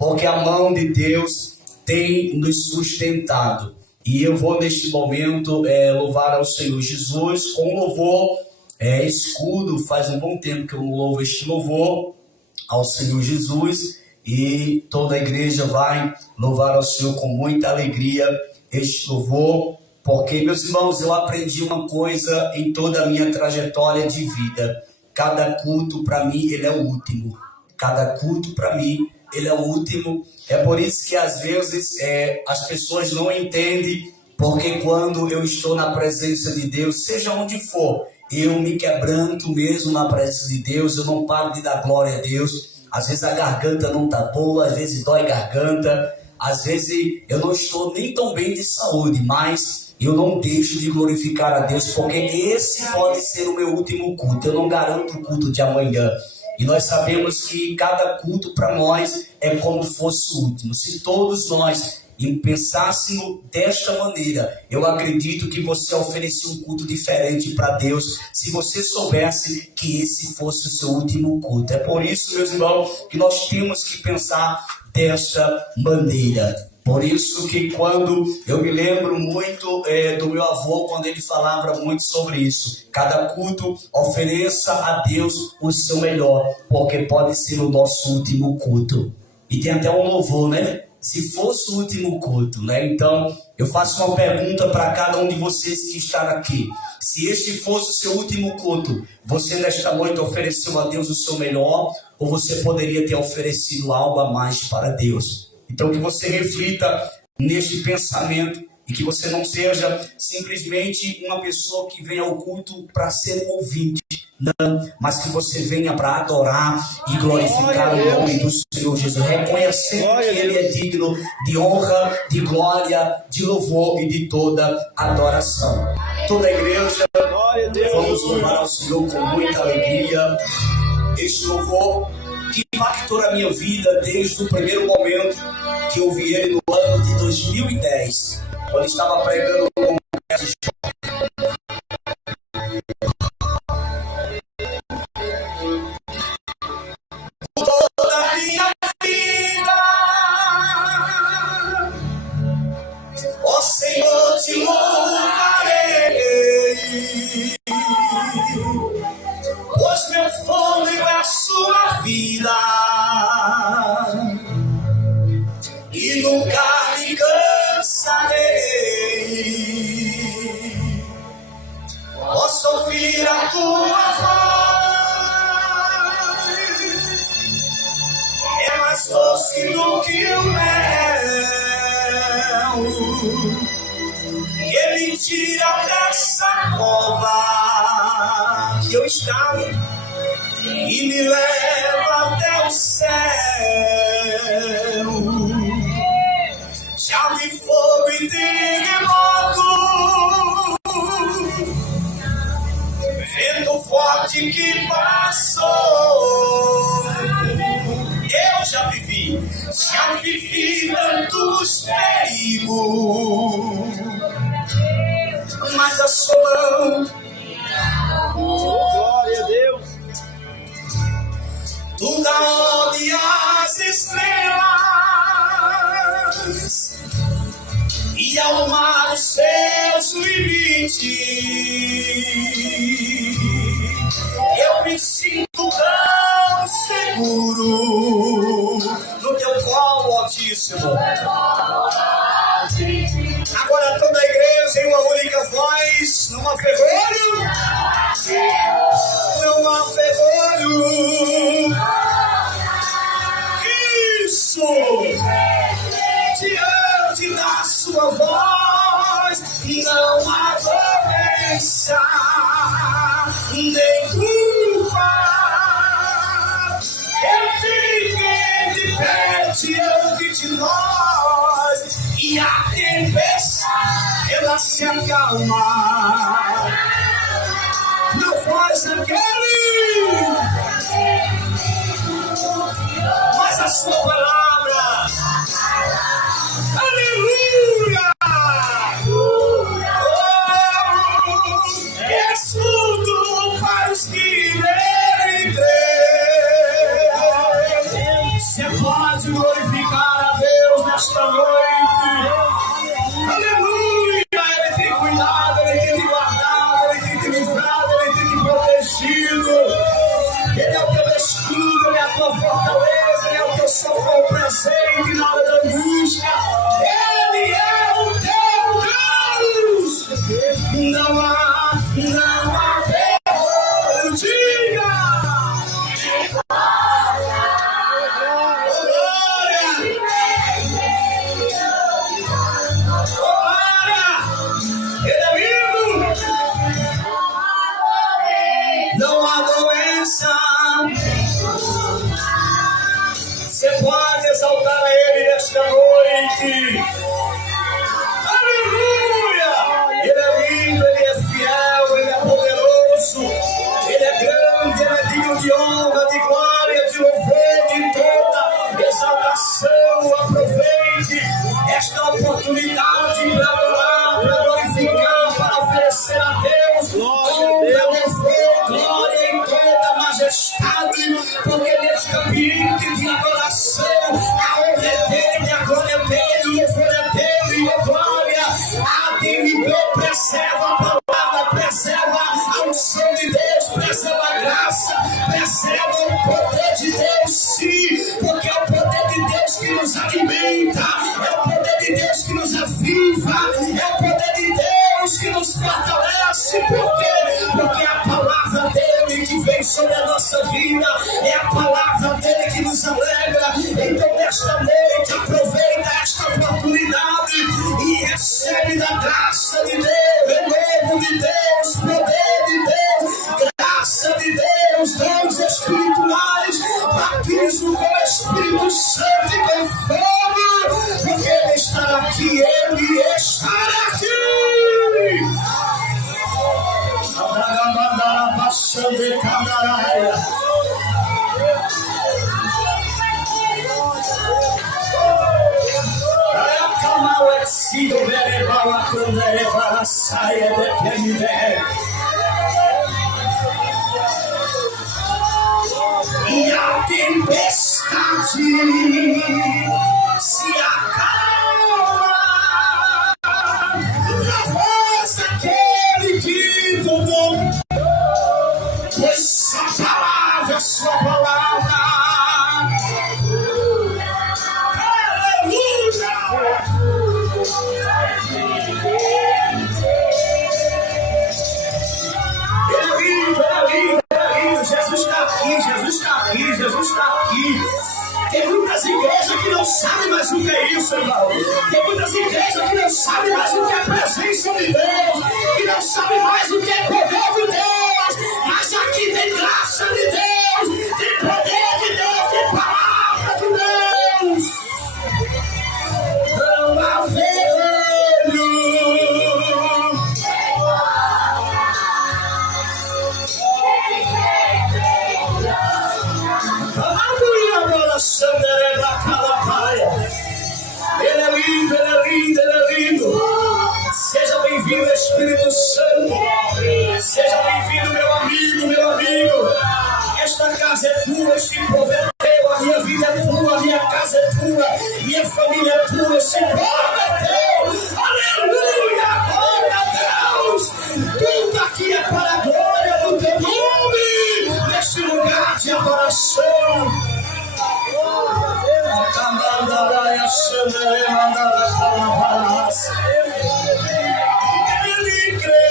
porque a mão de Deus tem nos sustentado. E eu vou neste momento louvar ao Senhor Jesus com louvor escudo. Faz um bom tempo que eu não louvo este louvor ao Senhor Jesus, e toda a igreja vai louvar ao Senhor com muita alegria este louvor, porque, meus irmãos, eu aprendi uma coisa em toda a minha trajetória de vida: cada culto para mim ele é o último. Cada culto para mim ele é o último. É por isso que às vezes as pessoas não entendem, porque quando eu estou na presença de Deus, seja onde for, eu me quebranto mesmo na presença de Deus, eu não paro de dar glória a Deus. Às vezes a garganta não está boa, às vezes dói garganta, às vezes eu não estou nem tão bem de saúde, mas eu não deixo de glorificar a Deus, porque esse pode ser o meu último culto. Eu não garanto o culto de amanhã. E nós sabemos que cada culto para nós é como fosse o último. Se todos nós pensássemos desta maneira, eu acredito que você oferecia um culto diferente para Deus, se você soubesse que esse fosse o seu último culto. É por isso, meus irmãos, que nós temos que pensar desta maneira. Por isso que quando eu me lembro muito do meu avô, quando ele falava muito sobre isso: cada culto ofereça a Deus o seu melhor, porque pode ser o nosso último culto. E tem até um louvor, né? Se fosse o último culto, né? Então, eu faço uma pergunta para cada um de vocês que está aqui: se este fosse o seu último culto, você nesta noite ofereceu a Deus o seu melhor, ou você poderia ter oferecido algo a mais para Deus? Então, que você reflita neste pensamento e que você não seja simplesmente uma pessoa que vem ao culto para ser um ouvinte, não, mas que você venha para adorar e glorificar o nome do Senhor Jesus, reconhecendo que Ele é digno de honra, de glória, de louvor e de toda adoração. Toda a igreja, vamos louvar ao Senhor com muita alegria. Este louvor que impactou a minha vida desde o primeiro momento que eu vi ele no ano de 2010, quando estava pregando com toda a minha vida. Ó Senhor, te louvarei, pois meu fôlego é a sua vida e nunca me cansarei. Posso ouvir a tua voz, é mais doce do que o mel, que me tira dessa cova que eu estava e me leva até o céu. Já vi fogo e terremoto, vento forte que passou. Eu já vivi tantos perigos, mas a sua mão, glória a Deus, tu dá onde as estrelas e ao mar os seus limites. Eu me sinto tão seguro no teu colo, Altíssimo. Agora toda a igreja em uma única voz, não há ferrolho, não há ferrolho. Isso! Diante da sua voz não há doença nem culpa. Eu fiquei de pé diante de nós e a tempestade ela se acalma na voz daquele, mas a sua palavra, aleluia, é tudo para os que nele creem. Se pode e glorificar a Deus nesta noite. Aleluia! Ele tem cuidado, Ele tem te guardado, Ele tem te livrado, Ele tem te protegido. Ele é o teu escudo, Ele é a tua fortaleza, Ele é o teu socorro presente na hora da angústia. Ele é o teu Deus. Não há vergonha. Diga! Você pode exaltar a Ele nesta noite. Aleluia! Ele é lindo, Ele é fiel, Ele é poderoso, Ele é grande, Ele é digno de honra, de glória, de louvor, de toda exaltação. Aproveite esta oportunidade para adorar, para glorificar, para oferecer a Deus honra, louvor, glória em toda majestade, porque neste ambiente de adoração, a honra é dele, a glória é dele, o louvor é dele, a glória, a dignidade, preserva a palavra, preserva a unção de Deus, preserva a graça, preserva o poder de Deus, sim, porque é o poder de Deus que nos alimenta, é o poder de Deus que nos aviva, é o poder de Deus que nos fortalece, porque é a palavra dele que vem sobre a nossa vida, é a palavra dele que nos alegra. Então nesta noite aproveita esta oportunidade e recebe da graça de Deus, renovo de Deus, poder de Deus, graça de Deus, dons espirituais, batismo com o Espírito Santo e com fogo, porque Ele está aqui, Ele está aqui. E a tempestade se acalma na voz daquele que tudo, pois sua palavra, sua palavra. Jesus está aqui. Tem muitas igrejas que não sabem mais o que é isso, irmão. Tem muitas igrejas que não sabem mais o que é a presença de Deus, que não sabem mais o que é poder de Deus. Mas aqui tem graça de Deus, tem poder de Deus, tem palavra de Deus. Não há vergonha. Ele é lindo, Ele é lindo, Ele é lindo. Seja bem-vindo, Espírito Santo. Seja bem-vindo, meu amigo, meu amigo. Esta casa é tua, este povo é teu, a minha vida é tua, a minha casa é tua, minha família é tua, esse povo é teu. Aleluia, glória a Deus. Tudo aqui é para a glória do teu nome, neste lugar de adoração. Ele crê,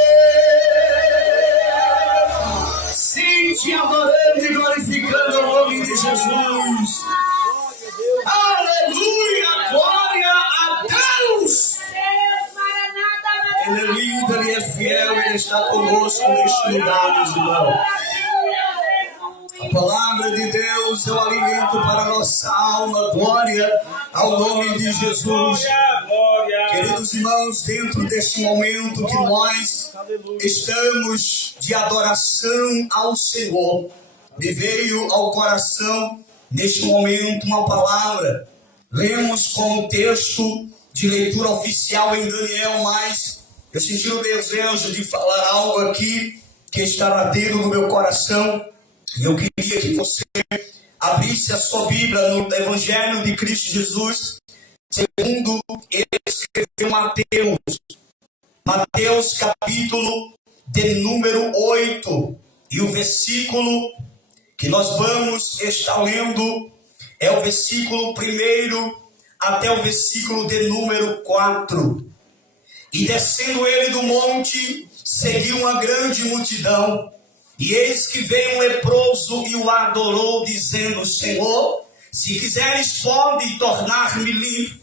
sim, te adorando e glorificando o nome de Jesus. Aleluia, glória a Deus. Ele é lindo, Ele é fiel, Ele está conosco neste lugar, meus irmãos. A palavra de Deus é o alimento para a nossa alma. Glória ao nome de Jesus. Queridos irmãos, dentro deste momento que nós estamos de adoração ao Senhor, me veio ao coração neste momento uma palavra. Lemos com o texto de leitura oficial em Daniel, mas eu senti o desejo de falar algo aqui que está batendo no meu coração. E eu queria que você abrisse a sua Bíblia no Evangelho de Cristo Jesus, segundo ele escreveu Mateus. Mateus capítulo de número 8. E o versículo que nós vamos estar lendo é o versículo 1 até o versículo de número 4. E descendo ele do monte, seguiu uma grande multidão. E eis que veio um leproso e o adorou, dizendo: Senhor, se quiseres, pode tornar-me limpo.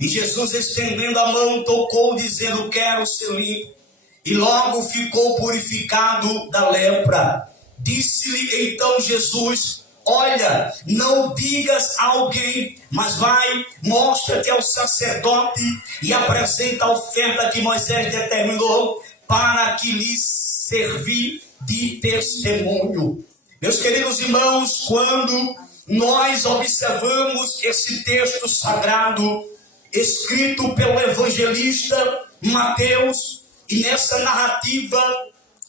E Jesus, estendendo a mão, tocou, dizendo: quero ser limpo. E logo ficou purificado da lepra. Disse-lhe então Jesus: olha, não digas a alguém, mas vai, mostra-te ao sacerdote e apresenta a oferta que Moisés determinou para que lhe servir de testemunho. Meus queridos irmãos, quando nós observamos esse texto sagrado escrito pelo evangelista Mateus, e nessa narrativa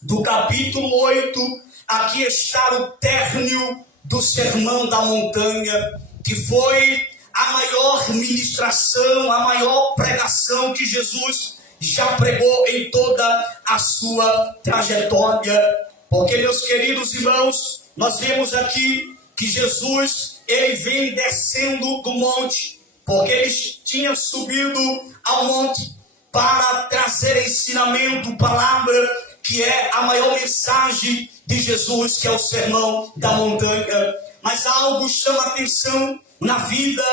do capítulo 8, aqui está o término do Sermão da Montanha, que foi a maior ministração, a maior pregação que Jesus já pregou em toda a sua trajetória. Porque, meus queridos irmãos, nós vemos aqui que Jesus, ele vem descendo do monte, porque ele tinha subido ao monte para trazer ensinamento, palavra, que é a maior mensagem de Jesus, que é o Sermão da Montanha. Mas algo chama atenção na vida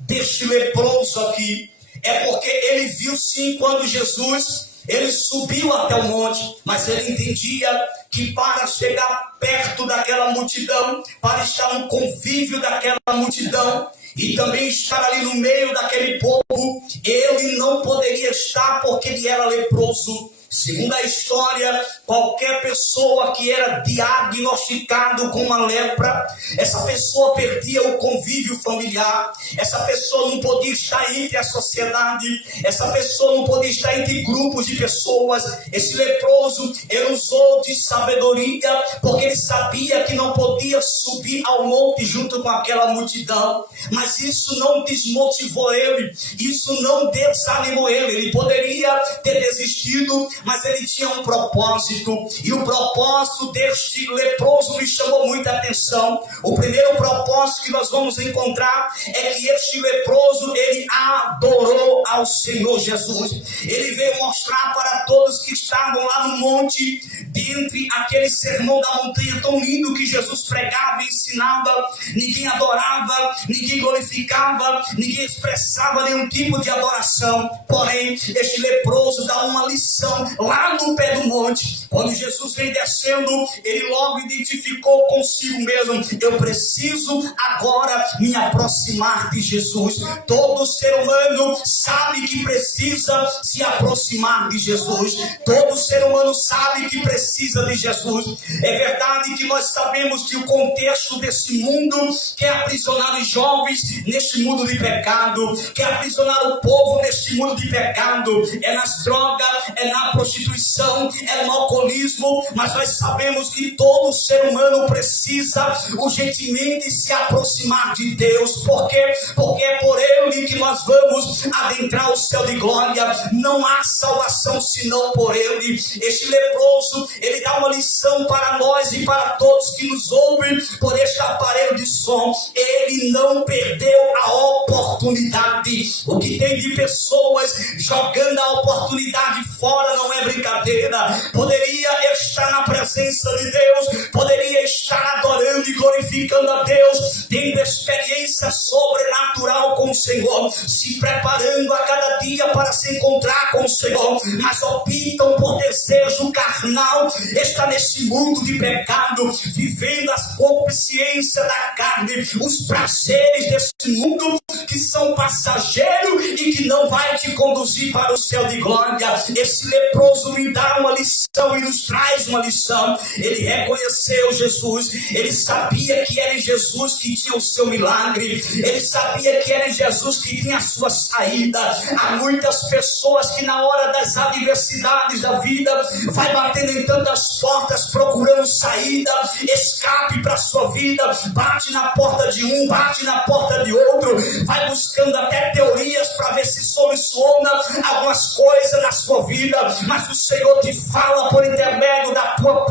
deste leproso aqui. É porque ele viu sim quando Jesus, ele subiu até o monte, mas ele entendia que para chegar perto daquela multidão, para estar no convívio daquela multidão, e também estar ali no meio daquele povo, ele não poderia estar porque ele era leproso. Segundo a história, qualquer pessoa que era diagnosticado com uma lepra, essa pessoa perdia o convívio familiar, essa pessoa não podia estar entre a sociedade, essa pessoa não podia estar entre grupos de pessoas. Esse leproso, ele usou de sabedoria, porque ele sabia que não podia subir ao monte junto com aquela multidão, mas isso não desmotivou ele, isso não desanimou ele. Ele poderia ter desistido, mas ele tinha um propósito, e o propósito deste leproso me chamou muita atenção. O primeiro propósito que nós vamos encontrar é que este leproso, ele adorou ao Senhor Jesus. Ele veio mostrar para todos que estavam lá no monte, dentre aquele sermão da montanha tão lindo que Jesus pregava e ensinava, ninguém adorava, ninguém glorificava, ninguém expressava nenhum tipo de adoração. Porém, este leproso dá uma lição lá no pé do monte. Quando Jesus vem descendo, ele logo identificou consigo mesmo: eu preciso agora me aproximar de Jesus. Todo ser humano sabe que precisa se aproximar de Jesus. Todo ser humano sabe que precisa de Jesus. É verdade que nós sabemos que o contexto desse mundo quer aprisionar os jovens neste mundo de pecado, quer aprisionar o povo neste mundo de pecado, é nas drogas, é na prostituição, é no alcoolismo. Mas nós sabemos que todo ser humano precisa urgentemente se aproximar de Deus. Por quê? Porque é por ele que nós vamos adentrar o céu de glória. Não há salvação senão por ele. Este leproso, ele dá uma lição para nós e para todos que nos ouvem por este aparelho de som. Ele não perdeu a oportunidade. O que tem de pessoas jogando a oportunidade fora não é brincadeira. Poderia estar na presença de Deus, poderia estar adorando e glorificando a Deus, tendo experiência sobrenatural com o Senhor, se preparando a cada dia para se encontrar com o Senhor, mas optam por desejo carnal, está nesse mundo de pecado, vivendo as concupiscências da carne, os prazeres desse mundo que são passageiros e que não vai te conduzir para o céu de glória. Esse leproso me dá uma lição e nos traz mais uma lição. Ele reconheceu Jesus, ele sabia que era em Jesus que tinha o seu milagre, ele sabia que era em Jesus que tinha a sua saída. Há muitas pessoas que na hora das adversidades da vida vai batendo em tantas portas procurando saída, escape para a sua vida, bate na porta de um, bate na porta de outro, vai buscando até teorias para ver se soluciona algumas coisas na sua vida, mas o Senhor te fala por intermédio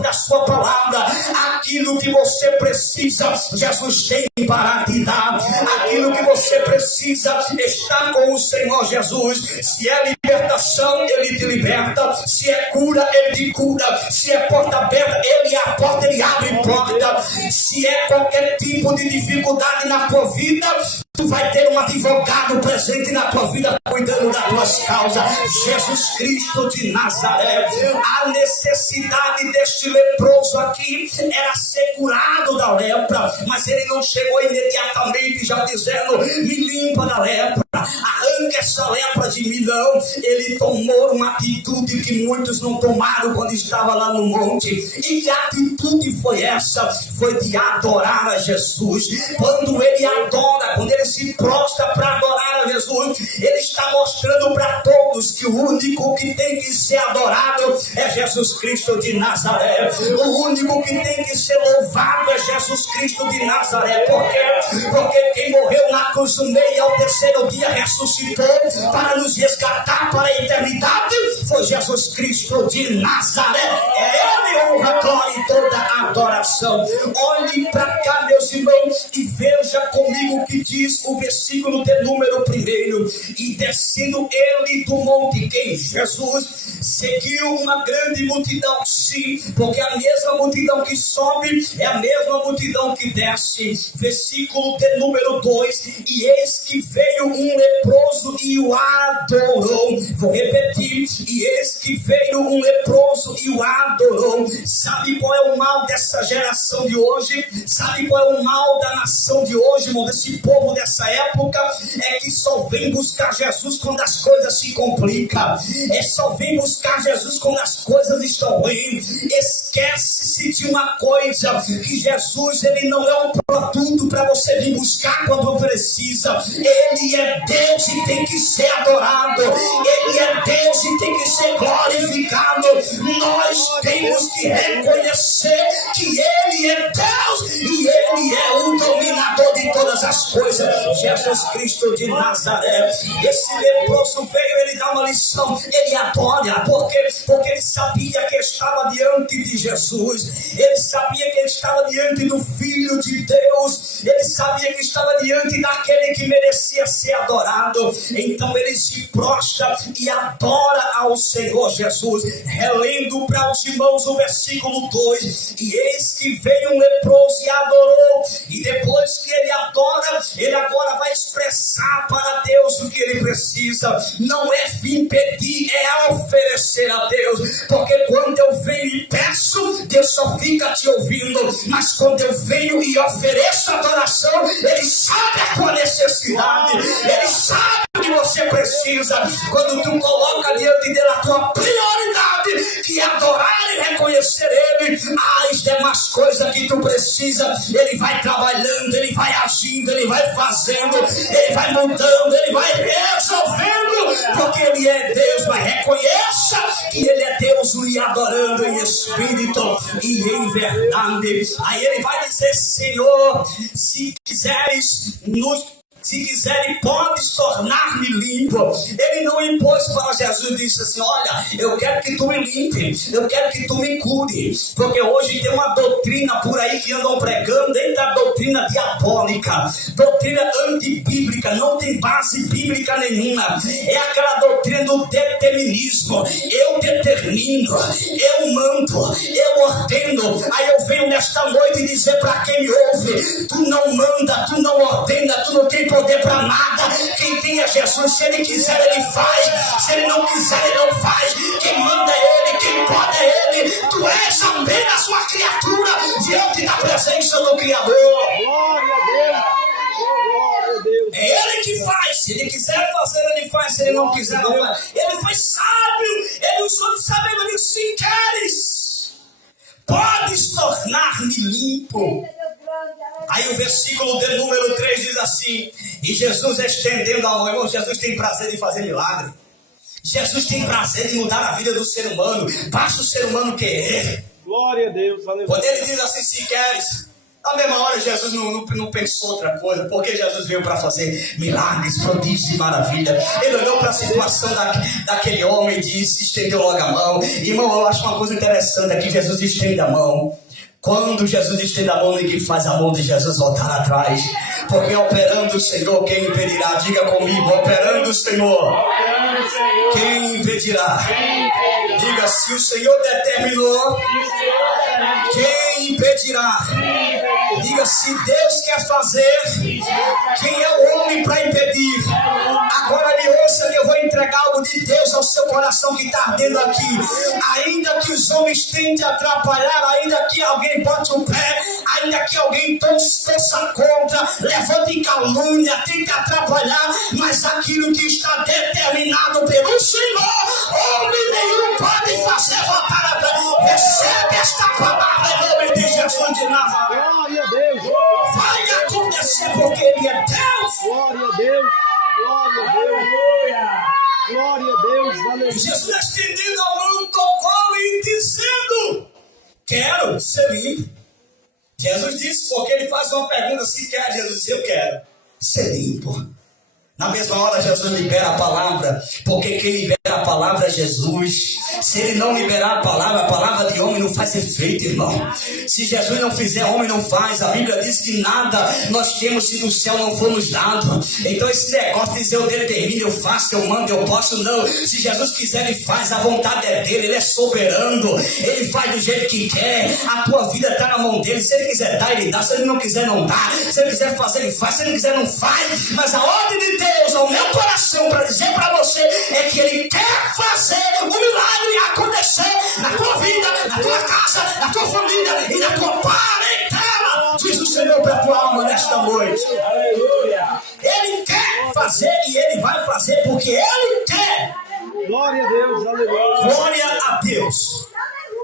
da sua palavra: aquilo que você precisa, Jesus tem para te dar. Aquilo que você precisa está com o Senhor Jesus. Se é libertação, Ele te liberta. Se é cura, Ele te cura. Se é porta aberta, Ele é a porta, Ele abre porta. Se é qualquer tipo de dificuldade na tua vida, tu vai ter um advogado presente na tua vida, cuidando das tuas causas. Jesus Cristo de Nazaré. A necessidade deste leproso aqui era ser curado da lepra, mas ele não chegou imediatamente já dizendo: me limpa da lepra, arranca essa lepra de mim. Não, ele tomou uma atitude que muitos não tomaram quando estava lá no monte. E que atitude foi essa? Foi de adorar a Jesus. Quando ele adora, quando ele se prostra para adorar a Jesus, ele está mostrando para todos que o único que tem que ser adorado é Jesus Cristo de Nazaré. O único que tem que ser louvado é Jesus Cristo de Nazaré. Por quê? Porque quem morreu na cruz do meio ao terceiro dia ressuscitou para nos resgatar para a eternidade foi Jesus Cristo de Nazaré. É Ele honra, glória e toda a adoração. Olhe para cá, meus irmãos, e veja comigo o que diz o versículo de número 1. E descendo ele do monte, quem? Jesus, seguiu uma grande multidão. Sim, porque a mesma multidão que sobe é a mesma multidão que desce. Versículo de número 2: e eis que veio um leproso e o adorou. Vou repetir: e eis que veio um leproso e o adorou. Sabe qual é o mal dessa geração de hoje? Sabe qual é o mal da nação de hoje, irmão, desse povo dessa época? É que só vem buscar Jesus quando as coisas se complicam. É só vem buscar Jesus quando as coisas estão ruins. Esquece-se de uma coisa, que Jesus, ele não é um produto para você vir buscar quando precisa. Ele é Deus e tem que ser adorado. Ele é Deus e tem que ser glorificado. Nós temos que reconhecer que Ele é Deus e Ele é o dominador de todas as coisas. Jesus Cristo de Nazaré. Esse leproso veio, ele dá uma lição, ele adora, porque ele sabia que estava diante de Jesus, ele sabia que estava diante do Filho de Deus, ele sabia que estava diante daquele que merecia ser adorado. Então ele se prostra e adora ao Senhor Jesus. Relendo para os irmãos o versículo 2: e eis que veio um leproso e adorou. E depois que ele adora, ele agora vai expressar para Deus o que ele precisa. Não é vir pedir, é oferecer a Deus. Porque quando eu venho e peço, Deus só fica te ouvindo. Mas quando eu venho e ofereço adoração, Ele sabe a tua necessidade, Ele sabe o que você precisa. Quando tu coloca diante dele a tua prioridade, que é adorar e reconhecer Ele, as demais coisas que tu precisa, Ele vai trabalhando, Ele vai agindo, Ele vai fazendo, Ele vai mudando, Ele vai resolvendo, porque Ele é Deus. Mas reconheça que Ele é Deus, lhe adorando em espírito e em verdade. Aí Ele vai dizer: Senhor, se quiseres podes tornar-me limpo. Ele não impôs para Jesus e disse assim: olha, eu quero que tu me limpe, eu quero que tu me cure. Porque hoje tem uma doutrina por aí que andam pregando, dentro da doutrina diabólica, doutrina antibíblica, não tem base bíblica nenhuma. É aquela doutrina do determinismo. Eu determino, eu mando, eu ordeno. Aí eu venho nesta noite dizer para quem me ouve: tu não manda, tu não ordena, tu não tem poder para nada. Quem tem é Jesus. Se Ele quiser, Ele faz. Se Ele não quiser, Ele não faz. Quem manda é Ele, quem pode é Ele. Tu és apenas uma criatura diante da presença do Criador. Glória a Deus. Glória a Deus. É Ele que faz. Se Ele quiser fazer, Ele faz. Se Ele não quiser, não faz. Ele foi sábio. Ele usou de sabedoria. Se queres, Aí o versículo de número 3 diz assim: e Jesus estendendo a mão. Irmão, Jesus tem prazer de fazer milagre. Jesus tem prazer de mudar a vida do ser humano. Basta o ser humano querer. Glória a Deus. Aleluia. Quando ele diz assim, se queres, na mesma hora Jesus não pensou outra coisa, porque Jesus veio para fazer milagres, prodígios e maravilha. Ele olhou para a situação daquele homem e disse, estendeu logo a mão. Irmão, eu acho uma coisa interessante aqui, Jesus estende a mão. Quando Jesus estende a mão, ninguém faz a mão de Jesus voltar atrás. Porque operando o Senhor, quem impedirá? Diga comigo, operando o Senhor, quem impedirá? Diga, se o Senhor determinou, quem impedirá? Diga, se Deus quer fazer, quem é o homem para impedir? Agora me ouça que eu vou entregar algo de Deus ao seu coração que está ardendo aqui. Ainda que os homens tentem atrapalhar, ainda que alguém bote o pé, ainda que alguém torça contra, levante calúnia, tente atrapalhar, mas aquilo que está determinado pelo Senhor, homem nenhum pode fazer voltar atrás. Recebe esta palavra em nome de Jesus de Nazaré. Glória a Deus. Vai acontecer porque Ele é Deus. Glória a Deus. Glória a Deus. Glória a Deus. Aleluia. Jesus estendendo a mão, tocou e dizendo, quero ser limpo. Jesus disse, porque ele faz uma pergunta, se quer, Jesus diz, eu quero ser limpo. Na mesma hora Jesus libera a palavra, porque quem libera a palavra é Jesus. Se ele não liberar a palavra de homem não faz efeito, irmão. Se Jesus não fizer, homem não faz. A Bíblia diz que nada nós temos se do céu não for nos dado. Então esse negócio de dizer eu determino, eu faço, eu mando, eu posso, não. Se Jesus quiser, ele faz, a vontade é dele, ele é soberano, ele faz do jeito que quer. A tua vida está na mão dele. Se ele quiser dar, ele dá. Se ele não quiser, não dá. Se ele quiser fazer, ele faz. Se ele não quiser, não faz. Mas a ordem de Deus ao meu coração para dizer para você é que ele quer fazer o milagre acontecer na tua vida, na tua casa, na tua família e na tua parentela. Diz o Senhor para a tua alma nesta noite. Aleluia. Ele quer fazer e ele vai fazer porque ele quer. Glória a Deus. Aleluia. Glória a Deus.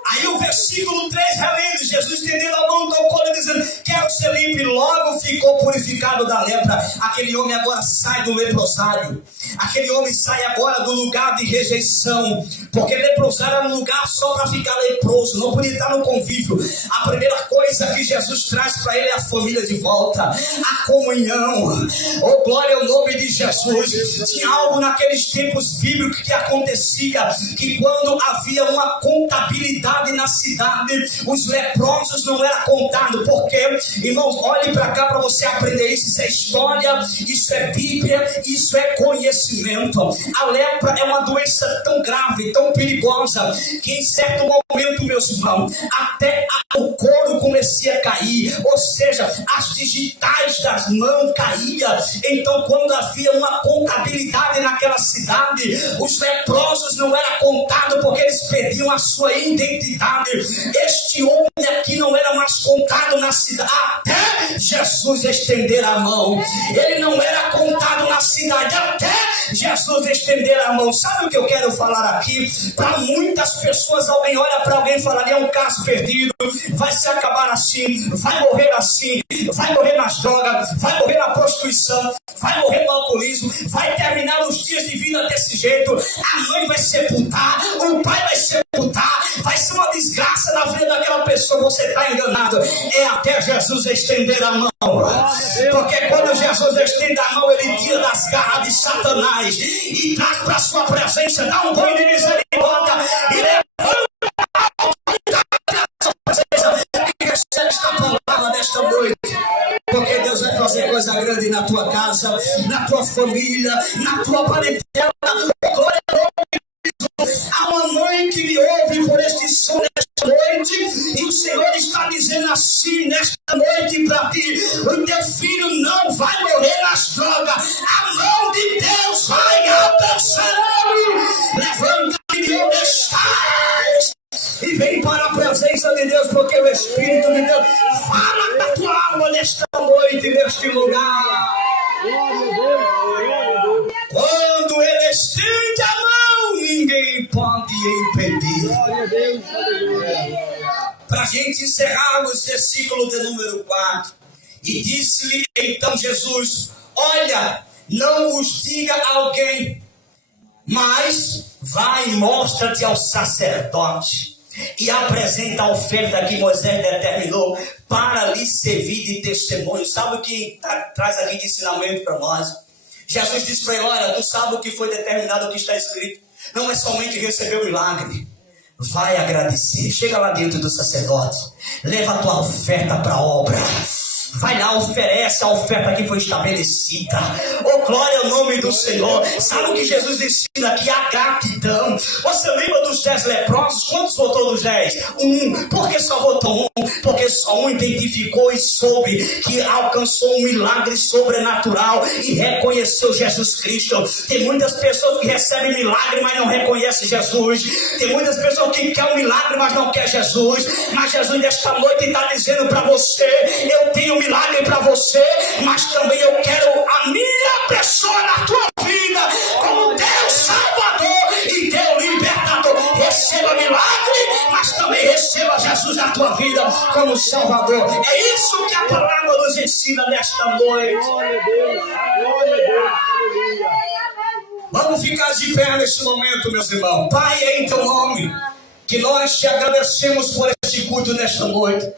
Aí o versículo 3 relendo, Jesus estendendo a mão, tocou e dizendo, quero ser limpo, e logo ficou purificado da lepra. Aquele homem agora sai do leprosário. Aquele homem sai agora do lugar de rejeição, porque leprosário era um lugar só para ficar leproso, não podia estar no convívio. A primeira coisa que Jesus traz para ele é a família de volta, a comunhão. Oh, glória ao nome de Jesus. Tinha algo naqueles tempos bíblicos que acontecia, que quando havia uma contabilidade na cidade, os leprosos não eram contados. Porque, irmãos, olhe para cá para você aprender isso. Isso é história, isso é Bíblia, isso é conhecimento. A lepra é uma doença tão grave, tão perigosa, que em certo momento, meus irmãos, até o couro começou a cair, ou seja, as digitais das mãos caíam. Então, quando havia uma contabilidade naquela cidade, os leprosos não eram contados porque eles perdiam a sua identidade. Este homem aqui não era mais contado na cidade até Jesus estender a mão. Ele não era contado na cidade até Jesus estender a mão. Sabe o que eu quero falar aqui? Para muitas pessoas, alguém olha para alguém e fala, é um caso perdido, vai se acabar assim, vai morrer assim, vai morrer nas drogas, vai morrer na prostituição, vai morrer no alcoolismo, vai terminar os dias de vida desse jeito, a mãe vai sepultar, o pai vai sepultar, vai ser uma desgraça na vida daquela pessoa. Você está enganado. É até Jesus estender a mão. Porque quando Jesus estende a mão, ele tira das garras de Satanás e traz para a sua presença, dá um banho de misericórdia e levanta a sua presença e recebe esta palavra nesta noite. Porque Deus vai fazer coisa grande na tua casa, na tua família, na tua parentela. Glória a Deus. Há uma mãe que me ouve por este som nesta noite, e o Senhor está dizendo assim nesta noite para ti: o teu filho não vai morrer nas drogas, a mão de Deus vai alcançar ele. Levanta-te de onde estás e vem para a presença de Deus, porque o Espírito de Deus fala da tua alma nesta noite, neste lugar. Quando ele estende a mão, ninguém pode impedir. Glória a Deus. Aleluia. Para para a gente encerrar o versículo de número 4. E disse-lhe então Jesus: olha, não os diga a alguém, mas vai e mostra-te ao sacerdote e apresenta a oferta que Moisés determinou para lhe servir de testemunho. Sabe o que traz aqui de ensinamento para nós? Jesus disse para ele: olha, tu sabe o que foi determinado, o que está escrito. Não é somente receber o milagre, vai agradecer. Chega lá dentro do sacerdote, leva a tua oferta para a obra. Vai lá, oferece a oferta que foi estabelecida. Oh, glória ao nome do Senhor. Sabe o que Jesus ensina aqui? A gratidão. Você lembra dos 10 leprosos? Quantos votou dos 10? Um. Por que só votou um? Porque só um identificou e soube que alcançou um milagre sobrenatural e reconheceu Jesus Cristo. Tem muitas pessoas que recebem milagre, mas não reconhecem Jesus. Tem muitas pessoas que querem um milagre, mas não querem Jesus. Mas Jesus nesta noite está dizendo para você: eu tenho milagre para você, mas também eu quero a minha pessoa na tua vida como Deus Salvador e Deus Libertador. Receba milagre, mas também receba Jesus na tua vida como Salvador. É isso que a palavra nos ensina nesta noite. Glória a Deus. Glória a Deus. Aleluia. Vamos ficar de pé neste momento, meus irmãos. Pai, é em teu nome que nós te agradecemos por este culto nesta noite,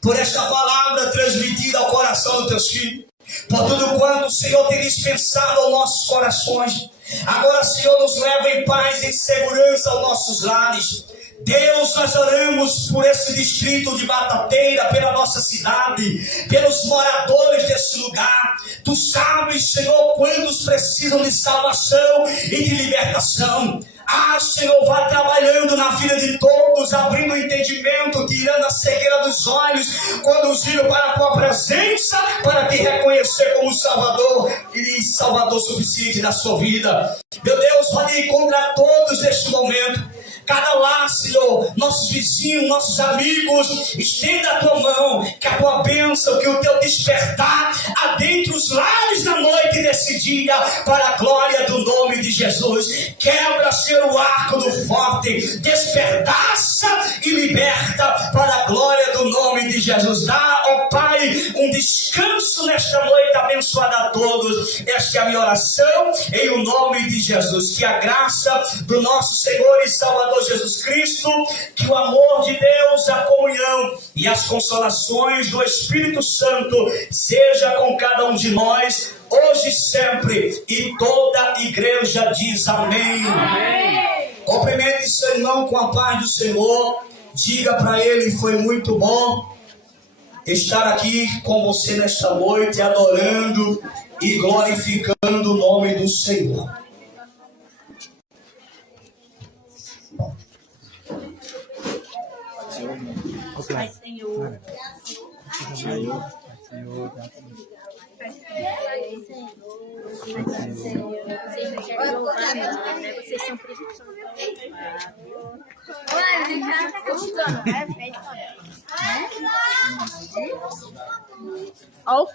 por esta palavra transmitida ao coração dos teus filhos, por tudo quanto o Senhor tem dispensado aos nossos corações. Agora, Senhor, nos leva em paz e em segurança aos nossos lares. Deus, nós oramos por esse distrito de Batateira, pela nossa cidade, pelos moradores desse lugar. Tu sabes, Senhor, quantos precisam de salvação e de libertação. Ah, Senhor, vá trabalhando na vida de todos, abrindo o entendimento, tirando a cegueira dos olhos, conduzindo para a tua presença, para te reconhecer como Salvador e Salvador suficiente da sua vida. Meu Deus, pode encontrar todos neste momento. Cada lar, Senhor, nossos vizinhos, nossos amigos, estenda a tua mão, que a tua bênção, que o teu despertar adentre os lares na noite desse dia, para a glória do nome de Jesus. Quebra, Senhor, o arco do forte, despedaça e liberta para a glória do nome de Jesus. Dá, ó Pai, um descanso nesta noite abençoada a todos. Esta é a minha oração em o nome de Jesus. Que a graça do nosso Senhor e Salvador Jesus Cristo, que o amor de Deus, a comunhão e as consolações do Espírito Santo seja com cada um de nós, hoje e sempre. E toda a igreja diz amém. Amém. Cumprimente seu irmão com a paz do Senhor. Diga para ele: foi muito bom estar aqui com você nesta noite, adorando e glorificando o nome do Senhor. Pai, Senhor. Senhor. Vocês são prejudicados. Olha,